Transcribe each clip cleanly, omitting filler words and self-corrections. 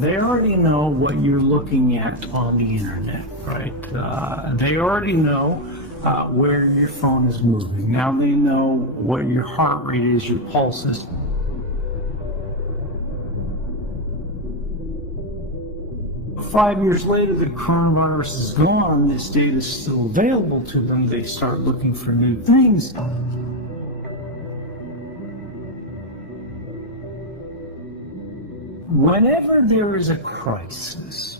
They already know what you're looking at on the internet, right? They already know where your phone is moving. Now they know what your heart rate is, your pulse is. Five years later, the coronavirus is gone, this data is still available to them, they start looking for new things. Whenever there is a crisis,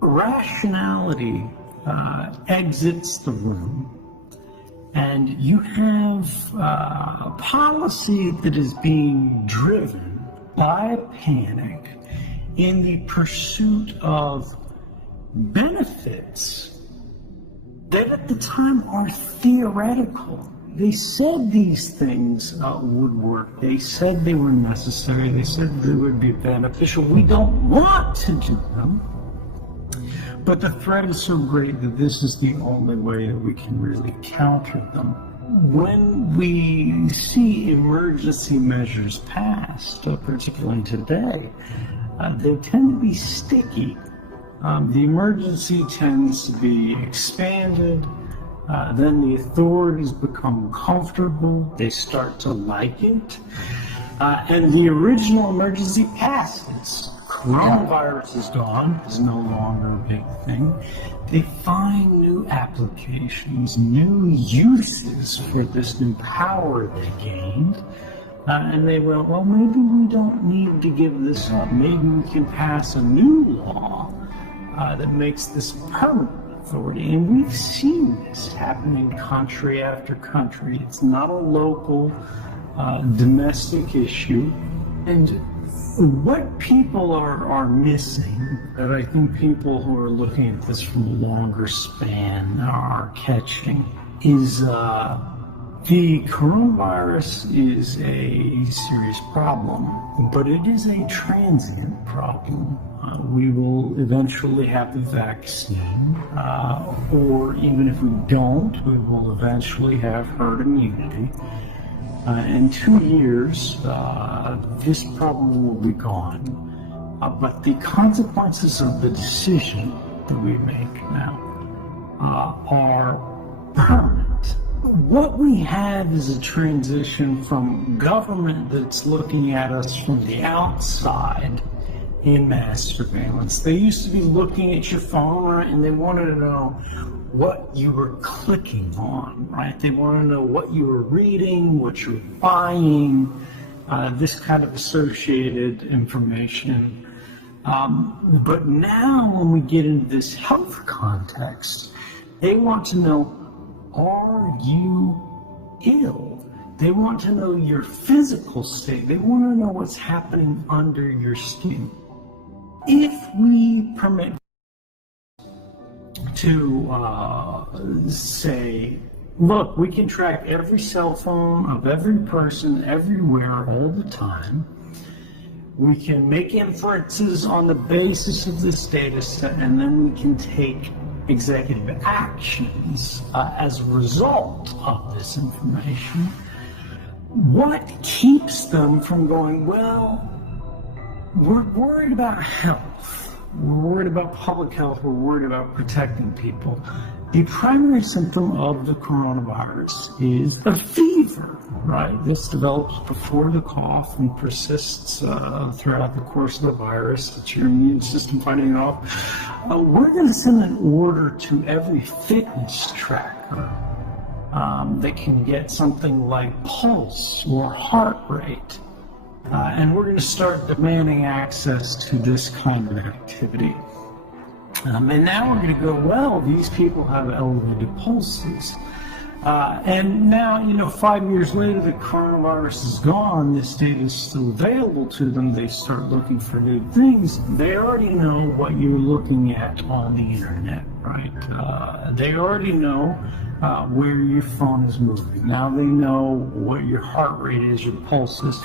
rationality exits the room, and you have a policy that is being driven by panic in the pursuit of benefits that at the time are theoretical. They said these things would work. They said they were necessary. They said they would be beneficial. We don't want to do them, but the threat is so great that this is the only way that we can really counter them. When we see emergency measures passed, particularly today, they tend to be sticky. The emergency tends to be expanded. Then the authorities become comfortable. They start to like it. And the original emergency passes. Coronavirus is gone, is no longer a big thing. They find new applications, new uses for this new power they gained. And they went, well, maybe we don't need to give this up. Maybe we can pass a new law that makes this permanent authority. And we've seen this happen in country after country. It's not a local, domestic issue. And what people are missing, that I think people who are looking at this from a longer span are catching, is the coronavirus is a serious problem, but it is a transient problem. We will eventually have the vaccine, or even if we don't, we will eventually have herd immunity. In 2 years, this problem will be gone. But the consequences of the decision that we make now are permanent. What we have is a transition from government that's looking at us from the outside in mass surveillance. They used to be looking at your phone, right, and they wanted to know what you were clicking on, right? They want to know what you were reading, what you were buying, this kind of associated information. But now when we get into this health context, they want to know, are you ill? They want to know your physical state. They want to know what's happening under your skin. If we permit to say, look, we can track every cell phone of every person everywhere all the time. We can make inferences on the basis of this data set, and then we can take executive actions as a result of this information. What keeps them from going, well, we're worried about health. We're worried about public health. We're worried about protecting people. The primary symptom of the coronavirus is a fever, right? This develops before the cough and persists throughout the course of the virus. It's your immune system fighting it off. We're going to send an order to every fitness tracker that can get something like pulse or heart rate. And we're going to start demanding access to this kind of activity. And now we're going to go, well, these people have elevated pulses. And now, 5 years later, the coronavirus is gone. This data is still available to them. They start looking for new things. They already know what you're looking at on the internet, right? They already know where your phone is moving. Now they know what your heart rate is, your pulse is.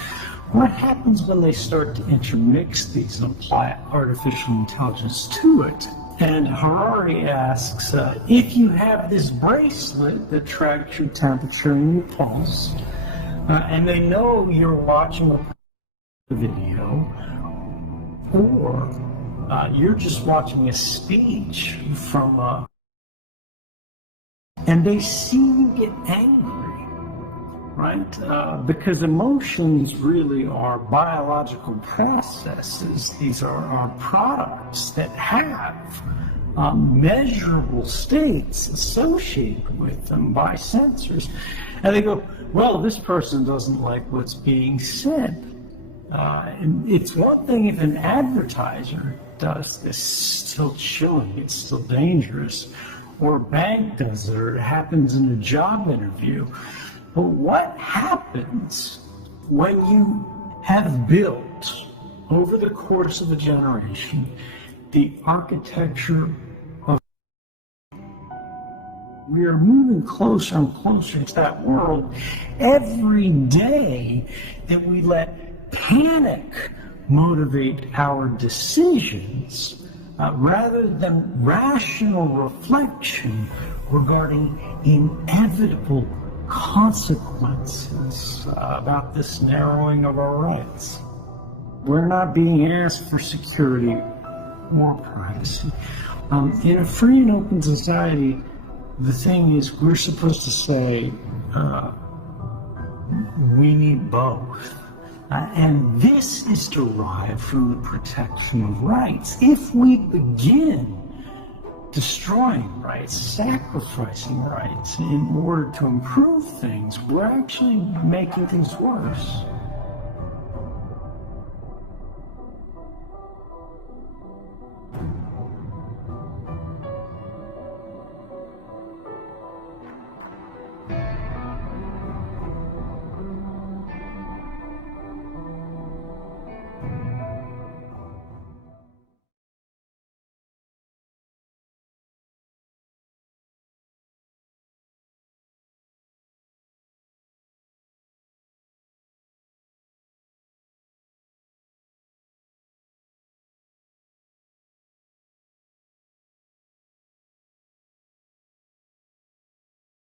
What happens when they start to intermix these and apply artificial intelligence to it? And Harari asks, if you have this bracelet that tracks your temperature and your pulse, and they know you're watching video, or you're just watching a speech from and they see you get angry, right? Because emotions really are biological processes. These are products that have measurable states associated with them by sensors. And they go, well, this person doesn't like what's being said. And it's one thing if an advertiser does this, it's still chilling, it's still dangerous, or a bank does it, or it happens in a job interview. But what happens when you have built, over the course of a generation, the architecture of... We are moving closer and closer to that world every day that we let panic motivate our decisions rather than rational reflection regarding inevitable consequences about this narrowing of our rights. We're not being asked for security or privacy. In a free and open society, the thing is, we're supposed to say, we need both. And this is derived from the protection of rights. If we begin destroying rights, sacrificing rights in order to improve things, we're actually making things worse.